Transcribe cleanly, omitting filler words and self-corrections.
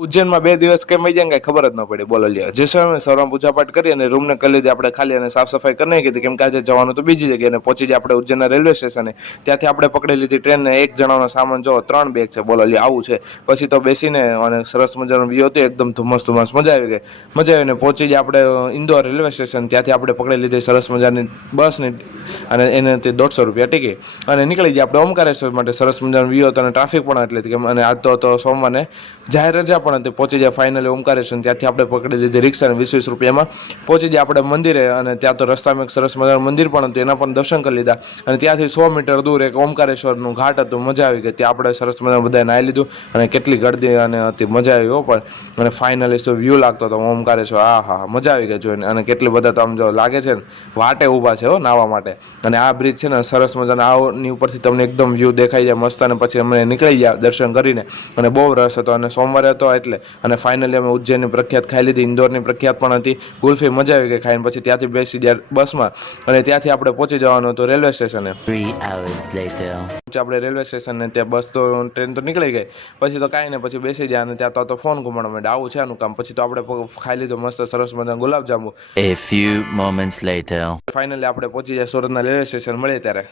ઉજ્જૈનમાં 2 દિવસ કેમ વહી જાય કઈ ખબર જ ન પડી. બોલો લ્યો જે સમય સવારમાં પૂજાપાઠ કરી અને રૂમને કરી લીધી આપણે ખાલી અને સાફ સફાઈ કરી નાખી હતી કેમ કે આજે જવાનું તો બીજી જગ્યાએ અને પહોંચી જાય આપણે ઉજ્જૈનના રેલવે સ્ટેશને. ત્યાંથી આપણે પકડી લીધી ટ્રેન ને એક જણાનો સામાન જો 3 બેગ છે. બોલો લ્યો આવું છે. પછી તો બેસીને અને સરસ મજાનો વ્યૂ હતો એકદમ ધુમ્મસ ધુમ્મસ મજા આવી ગઈ. મજા આવીને પહોંચી જાય આપણે ઇન્દોર રેલવે સ્ટેશન. ત્યાંથી આપણે પકડી લીધી સરસ મજાની બસની અને એનાથી 150 રૂપિયા ટિકિટ અને નીકળી ગયા આપણે ઓમકારેશ્વર માટે. સરસ મજાનો વ્યૂ હતો અને ટ્રાફિક પણ એટલે કે અને આજ તો સોમવારે જાહેર રજા પણ હતી. પહોંચી જાય ફાઇનલી ઓમકારેશ્વર. ત્યાંથી આપણે પકડી લીધી રિક્ષા અને 20-20 રૂપિયામાં પહોંચી જાય આપણે મંદિરે અને ત્યાં તો રસ્તામાં એક સરસ મજાનું મંદિર પણ હતું એના પણ દર્શન કરી લીધા અને ત્યાંથી 100 મીટર દૂર એક ઓમકારેશ્વરનું ઘાટ હતું. મજા આવી ગઈ. ત્યાં આપણે સરસ મજાનું બધાએ નાહી લીધું અને કેટલી ગળદી અને હતી મજા આવી હો પણ અને ફાઇનલી શું વ્યૂ લાગતો હતો ઓમકારેશ્વર. હા હા મજા આવી ગઈ જોઈને અને કેટલી બધા તો આમ જો લાગે છે ને વાટે ઊભા છે હો નાહવા માટે. અને આ બ્રિજ છે ને સરસ મજાના આની ઉપરથી તમને એકદમ વ્યૂ દેખાઈ જાય મસ્ત અને પછી અમે નીકળી ગયા દર્શન કરીને અને બહુ રસ હતો અને સોમવારે હતો એટલે અને ફાઇનલી અમે ઉજ્જૈનની પ્રખ્યાત ખાઈ લીધી. ઇન્દોરની પ્રખ્યાત પણ હતી ગુલ્ફી. મજા આવી ગઈ ખાઈને. પછી ત્યાંથી બેસી ગયા બસમાં અને ત્યાંથી આપણે પહોંચી જવાનું હતું રેલવે સ્ટેશને. 3 hours later. આપણે રેલવે સ્ટેશનને ત્યાં બસ તો ટ્રેન તો નીકળી ગઈ. પછી તો કાંઈ ને પછી બેસી ગયા અને ત્યાં તો ફોન ઘુમાડવા માંડ્યા. આવું છે આનું કામ. પછી તો આપણે ખાઈ લીધો મસ્ત સરસ મજાના gulab jamun. A few moments later. Finally આપણે પહોંચી જાય સુરતના રેલવે સ્ટેશન. મળીએ ત્યારે.